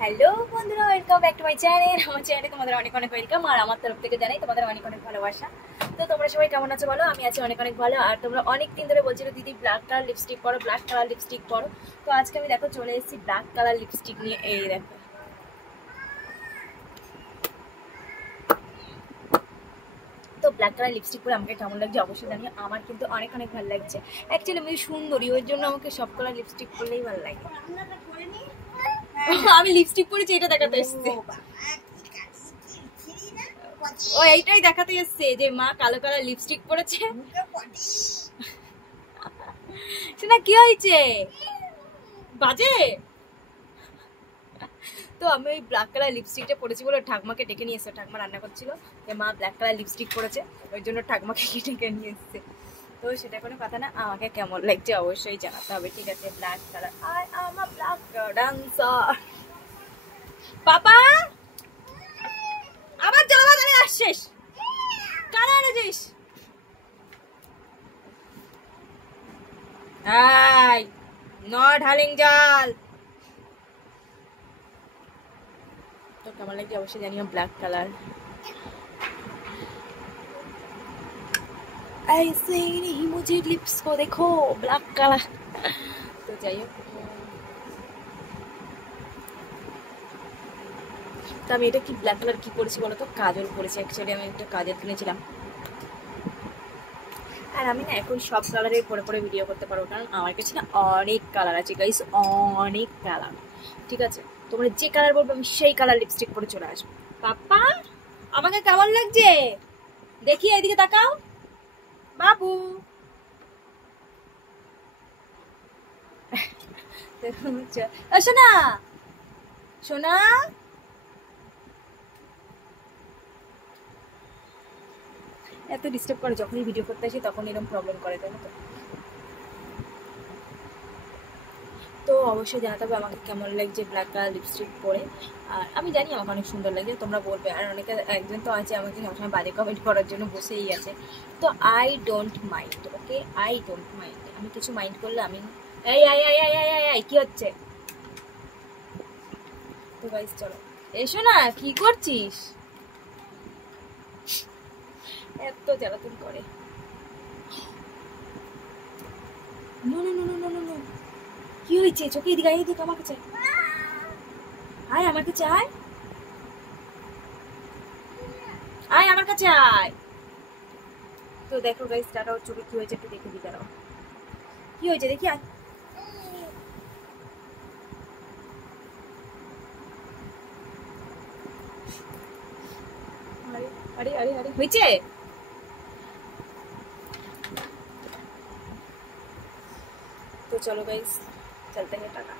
Hello বন্ধুরা, welcome back to my channel. আমার চ্যানেলে তোমাদের অনেক অনেক ওয়েলকাম, আর আমার তরফ থেকে জানাই তোমাদের অনেক অনেক ভালোবাসা। তো তোমরা সবাই কেমন আছো বলো? আমি আছি অনেক অনেক ভালো। আর তোমরা অনেক দিন ধরে বলছিল দিদি ব্ল্যাক কালার লিপস্টিক পরো, ব্ল্যাক কালার লিপস্টিক পরো। তো আজকে আমি দেখো চলে এসেছি ব্ল্যাক কালার লিপস্টিক নিয়ে। এই দেখো, তো ব্ল্যাক কালার লিপস্টিক পরে আমাকে কেমন লাগছে অবশ্যই জানিও। আমার কিন্তু অনেক অনেক ভালো লাগছে। অ্যাকচুয়ালি আমি সুন্দরী, ওই জন্য আমাকে সব কালার লিপস্টিক পরলেই ভালো লাগে। আমি লিপস্টিক পরেছি, এটা দেখাতে এসেছি। ও এইটাই দেখাতে এসছে যে মা কালো কালার লিপস্টিক পরেছে। শোনা কি হয়েছে বাজে? তো আমি ওই ব্ল্যাক কালার লিপস্টিকটা পরেছি বলে ঠাকমাকে ডেকে নিয়ে এসছে। ঠাকমা রান্না করছিল, যে মা ব্ল্যাক কালার লিপস্টিক পরেছে, ওই জন্য ঠাকমাকে ডেকে নিয়ে এসছে। তো সেটা কোনো কথা না, আমাকে কেমন লাগছে অবশ্যই জানাতে হবে, ঠিক আছে? Black colour, I am a black dancer. পাপা আবার জলবাদানে আসছিস? কারা এনেছিস? হাই নট হালিং জাল। তো কেমন লাগছে অবশ্যই জানিও ব্ল্যাক কালার। ऐसे ही नहीं मुझे लिप्स को देखो ब्लैक कलर। तो যাই হোক, তো আমি এটা কি ব্ল্যাক কালার কি পরেছি বলো তো? কাজল পরেছি। অ্যাকচুয়ালি আমি একটা কাজল কিনেছিলাম, আর আমি না এখন সব কালারের পরে পরে ভিডিও করতে পারবো, কারণ আমার কাছে না অনেক কালার আছে গাইস, অনেক কালার। ঠিক আছে, তোমরা যে কালার বলবে আমি সেই কালার লিপস্টিক পরে চলে আসবো। পাপা আমাকে কেমন লাগছে দেখি, এইদিকে তাকাও বাবু। সোনা সোনা, এত ডিস্টার্ব করে, যখনই ভিডিও করতে আসি তখন এরকম প্রবলেম করে, তাই না? তো অবশ্যই জানাতে হবে আমাকে কেমন লাগছে ব্ল্যাক কালার লিপস্টিক পরে। আর আমি জানি আমাকে অনেক সুন্দর লাগছে, তোমরা বলবে। আর অনেকে একজন তো আছে আমাকে সবসময় বাজে কমেন্ট করার জন্য বসেই আছে। তো I don't mind, okay? I don't mind. আমি কিছু মাইন্ড করলে আমি এই I I I I I কি হচ্ছে? তো গাইস চলো, এসো না, কি করছিস? এত জ্বালাতন করে। No no no no no no, কি হয়েছে? চোখে এদিকে আয়, এদিকে আমার কাছে আয়, আমার কাছে আয়, আয় আমার কাছে আয়। তো দেখো গাইস, দাঁড়াও, চোখে কি হয়েছে একটু দেখে দিই, দাঁড়াও কি হয়েছে দেখি। আয়, আরে আরে আরে হয়েছে। তো চলো গাইস, চলতে हैं, টাটা।